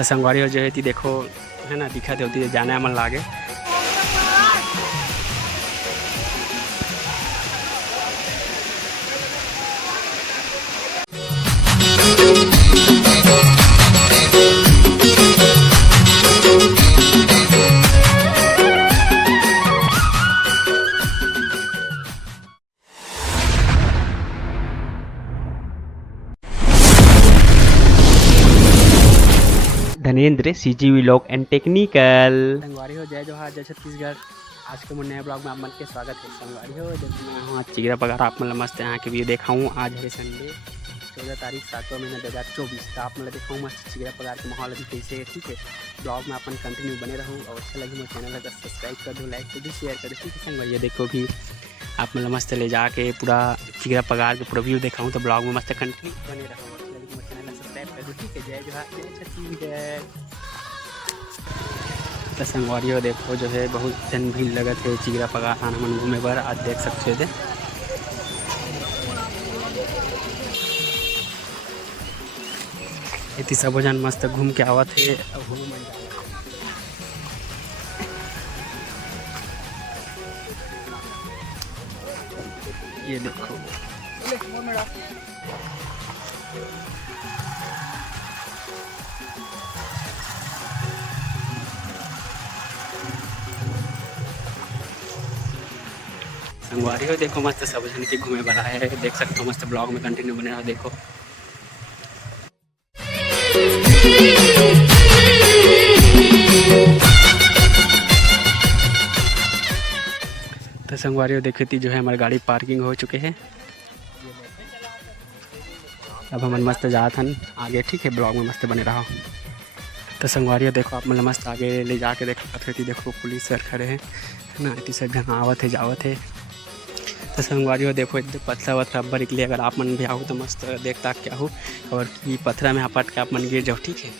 तो संगवारी जो है देखो है ना दिखत होती है जाने मन लागे। Dhanendra CG vlog and technical. संगवारी हो जय जोहार जय छत्तीसगढ़। आज के नए ब्लॉग में आप मन के स्वागत है। संगवारी हो जैसे मैं हूँ आज चिगरा पगार आप मतलब मस्त यहाँ के भी देखाऊँ। आज है संडे 14 तारीख 7वां महीना 2024। तो आप मतलब दिखाऊँ मस्त चिगरा पगार के माहौल अभी कैसे है। ठीक है ब्लॉग में अपन कंटिन्यू बने रहूँ और अच्छा लगे मेरे चैनल अगर सब्सक्राइब कर दो, लाइक कर दो, शेयर कर दो। ठीक है संगवारी देखो भी आप मतलब मस्त ले जाके पूरा चिगरा पगार के पूरा व्यू दिखाऊँ तो ब्लॉग में मस्त कंटिन्यू बने रहूँ। ठीक है जय जोहार जय छत्तीसगढ़। तो संगवारी हो देखो जो है बहुत जन भीड़ लगत है चिगरा पगार आना मन घूमे बर। आज देख सकते थे इतनी सब जन मस्त घूम के आवत है। ये देखो संगवारी हो देखो मस्त सब जन के घूमे बना है। देख सकते हो मस्त ब्लॉग में कंटिन्यू बने रहो देखो। तो संगवारी हो देखती जो है हमारी गाड़ी पार्किंग हो चुके हैं। अब हम मस्त जात हन आगे। ठीक है ब्लॉग में मस्त बने रहो। तो संगवारी हो देखो आप मतलब मस्त आगे ले जाके देखो देखो पुलिस सर खड़े हैं ना। इतनी सब जन आवत है जावत है। तो संगवारी हो देखो इतने पत्थर वत्थर अब्बर निकले। अगर आप मन भी आओ तो मस्त देखता क्या हो और ये पत्थर में आपट के आप मन गिर जाओ। ठीक है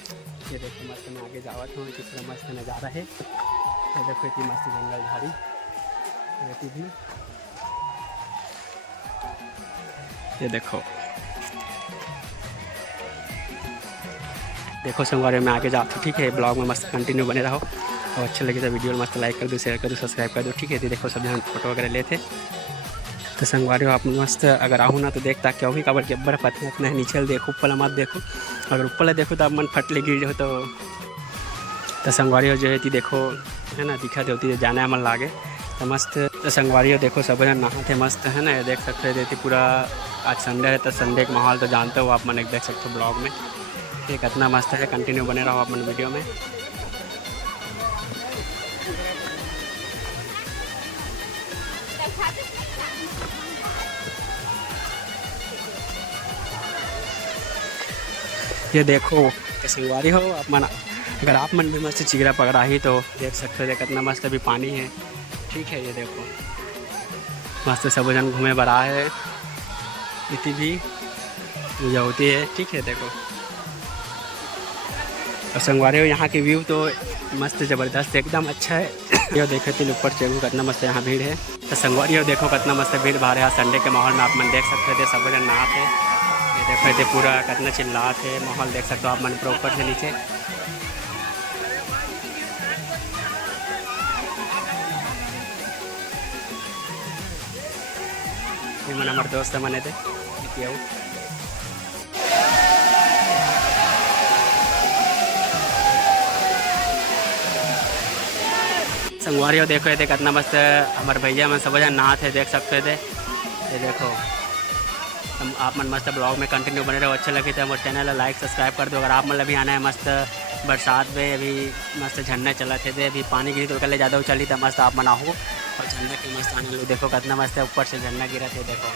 ये देखो मस्त मैं आगे जावत हूँ। कितना मस्त नज़ारा है। ये देखो इतनी मस्त जंगल झाड़ी रहती भी। ये देखो देखो संगवारी में आगे जाता हूँ। ठीक है ब्लॉग में मस्त कंटिन्यू बने रहो और अच्छा लगे तो वीडियो मस्त लाइक कर दो, शेयर कर दो, सब्सक्राइब कर दो। ठीक है देखो सब जन फोटो वगैरह लेते। तो संगवारी हो आप मस्त अगर आहू ना तो देखता क्या होगी काबर के अब्बर पत्नी इतना है नीचे देखो ऊपर मत देखो। अगर ऊपर देखो तो आप मन फटले गिर जाओ। तो संगवारी हो जो है देखो है ना दिखत होती है जाने मन लागे तो मस्त। तो संगवारी हो देखो सब जन नहाते मस्त है ना। देख सकते हो पूरा आज संडे है तो संडे का माहौल तो जानते हो आप मन देख सकते हो ब्लॉग में। ठीक कितना मस्त है कंटिन्यू बने रहो आप मन वीडियो में। ये देखो संगवारी हो आप मन अगर आप मन भी मस्त चिगरा पकड़ा ही तो देख सकते हो कितना मस्त अभी पानी है। ठीक है ये देखो मस्त सब जन घूमे बड़ा है। इतनी भी पूजा होती है। ठीक है देखो और संगवारी हो यहाँ के व्यू तो मस्त ज़बरदस्त एकदम अच्छा है। ये देखे थे ऊपर से कितना मस्त यहाँ भीड़ है। तो संगवारी हो देखो कितना मस्त भीड़ भाड़ है। संडे के माहौल में आप मन देख सकते थे सब जन नहाते। ये देखे थे पूरा कितना चिल्लाते माहौल देख सकते हो आप मन पूरा ऊपर से नीचे। ये मन हमारे दोस्त मने थे संगवारी हो देखो ये कितना मस्त हमारे भैया मन सब जन नहाते देख सकते थे। ये देखो हम आप मन मस्त ब्लॉग में कंटिन्यू बने रहो। अच्छा लगे तो हमारे चैनल लाइक सब्सक्राइब कर दो। अगर आप मतलब भी आना है मस्त बरसात में अभी मस्त झरने चला थे अभी पानी गिरी तो कल ज़्यादा चली तो मस्त आप मना हो और झरना के मस्त आने लो। देखो कितना मस्त है ऊपर से झरना गिरा थे देखो।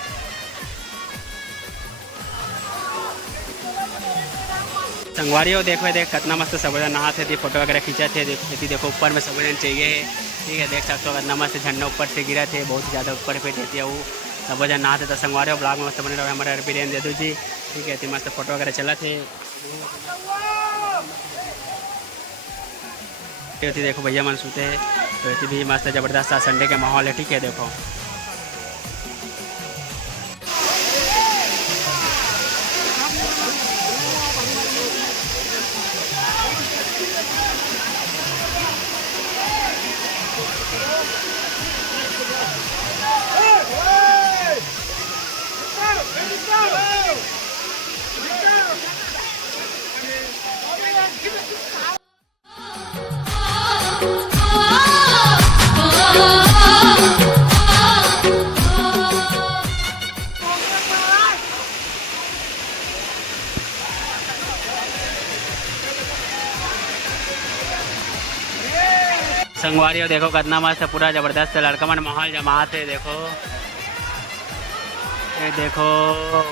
संगवारी हो देखो कितना मस्त सब जन नहाते थे फोटो वगैरह खींचा थे। देखो ऊपर में सब जन चाहिए है। ठीक है देख सकते हो कितना मस्त झरना ऊपर से गिरा थे बहुत ज़्यादा ऊपर पे थे वो सब जन नहाते। तो संगवारी हो ब्लॉग में मस्त बने रहे हमारे वीरेंद्र यादव जी। ठीक है मस्त फोटो वगैरह चला थे। देखो भैया मन सूते हैं तो भी मस्त ज़बरदस्त संडे के माहौल है। ठीक है देखो संगवारी देखो कितना मस्त है, पूरा जबरदस्त लड़का मन माहौल जमात है। देखो ये देखो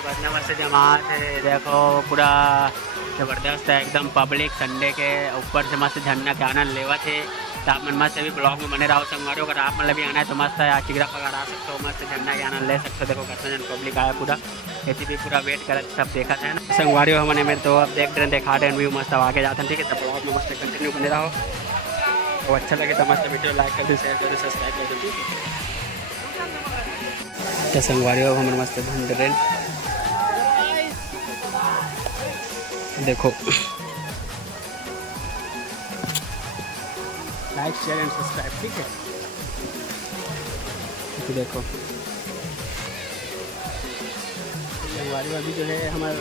कितना मस्त जमात है, देखो पूरा जबरदस्त है एकदम। पब्लिक संडे के ऊपर से मस्त झरना के आनंद लेवा थे। तो आप मन मस्त अभी ब्लॉग में बने रहो संगवारी। अगर आप मतलब भी आना है तो मस्त है, आज चिगरा पगार आ सकते हो, मस्त झरना के आनंद ले सकते हो। देखो कितना जन पब्लिक आया, पूरा ऐसी भी पूरा वेट कर सब देखा था ना संगवारी हो मैंने मेरे। तो अब देख रहे दिखा रहे व्यू मस्त आगे जाते हैं, ठीक है। तो ब्लॉग में मस्त कंटिन्यू बने रहो। तो अच्छा लगे तो मस्त वीडियो लाइक कर दो, शेयर कर दो, सब्सक्राइब कर दो, ठीक है। तो संगवारी हो हमारे मस्त घूम रहे देखो। लाइक शेयर एंड सब्सक्राइब, ठीक है। तो देखो संगवारी अभी जो है हमारे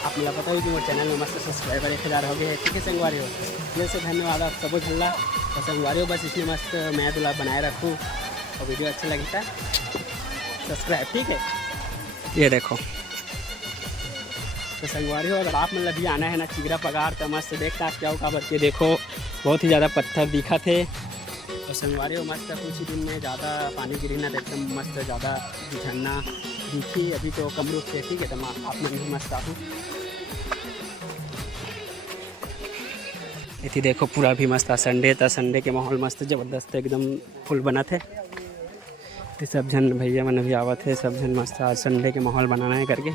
आप मतलब पता ही कि वो चैनल में मस्त सब्सक्राइबर 1000 हो गए हैं, ठीक है संगवारी हो। ये से धन्यवाद आप सबको झल्ला। और संगवारी हो बस इसलिए मस्त मैं तो बनाए रखूँ और वीडियो अच्छा लगता सब्सक्राइब, ठीक है। ये देखो तो संगवारी हो अगर आप मतलब भी आना है ना चिगरा पगार तो मस्त देखता आप क्या होगा बच्चे। देखो बहुत ही ज़्यादा पत्थर दिखा थे। और संगवारी हो मस्त कुछ ही दिन में ज़्यादा पानी गिरी ना तो एकदम मस्त ज़्यादा झरना दिखी। अभी तो कम रूप से, ठीक है। तो आप मन भी मस्त आऊँ इतनी देखो पूरा भी मस्त संडे था। संडे के माहौल मस्त ज़बरदस्त एकदम फुल बना थे। तो सब जन भैया मन भी आवा थे, सब जन मस्त आज संडे के माहौल बनाना है करके,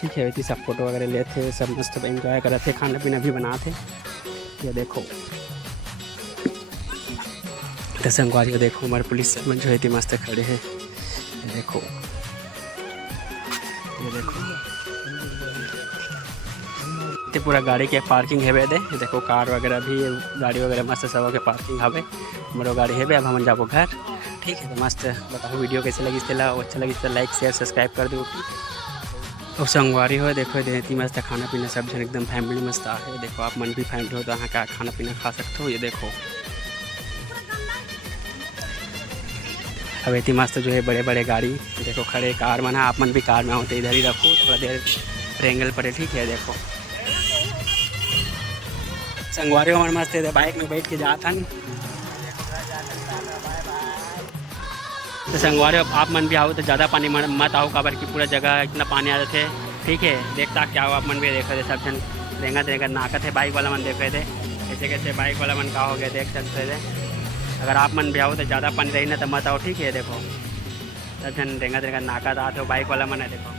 ठीक है। वैसे सब फोटो वगैरह लेते थे, सब मस्त एंजॉय कर रहे थे, खाना पीना भी बनाते। ये देखो तो संगवारी देखो हमारे पुलिस जो है मस्त खड़े हैं। ये देखो तो पूरा गाड़ी के पार्किंग है दे। देखो कार वगैरह भी गाड़ी वगैरह मस्त सब के पार्किंग हवे। हमारो गाड़ी है अब हम जाबो घर, ठीक है। तो मस्त बताओ वीडियो कैसे लगी, अच्छा लगी तो लाइक शेयर सब्सक्राइब कर दो। और संगवारी हो देखो देती मस्त खाना पीना सब जन एकदम फैमिली मस्त है। देखो आप मन भी फैमिली हो तो यहाँ का खाना पीना खा सकते हो। ये देखो अब इतनी मस्त जो है बड़े बड़े गाड़ी देखो खड़े कार मन है। आप मन भी कार में होते इधर ही रखो, थोड़ा देर ट्रेंगल पड़े, ठीक है। देखो संगवारी हो हमारे मस्त है, बाइक में बैठ के जाता नहीं। तो संगवारी हो आप मन भी आओ तो ज़्यादा पानी मत आओ काबर की पूरा जगह इतना पानी आ जाते, ठीक है। देखता क्या हो आप मन भी देखे थे, सब जन रेंगा नाकत है। बाइक वाला मन देखे थे कैसे कैसे बाइक वाला मन का हो गया, देख सकते थे। अगर आप मन भी आओ तो ज़्यादा पानी रही ना तो मत आओ, ठीक है। देखो सब जन रेंगा नाकत आते हो, बाइक वाला मन है देखो।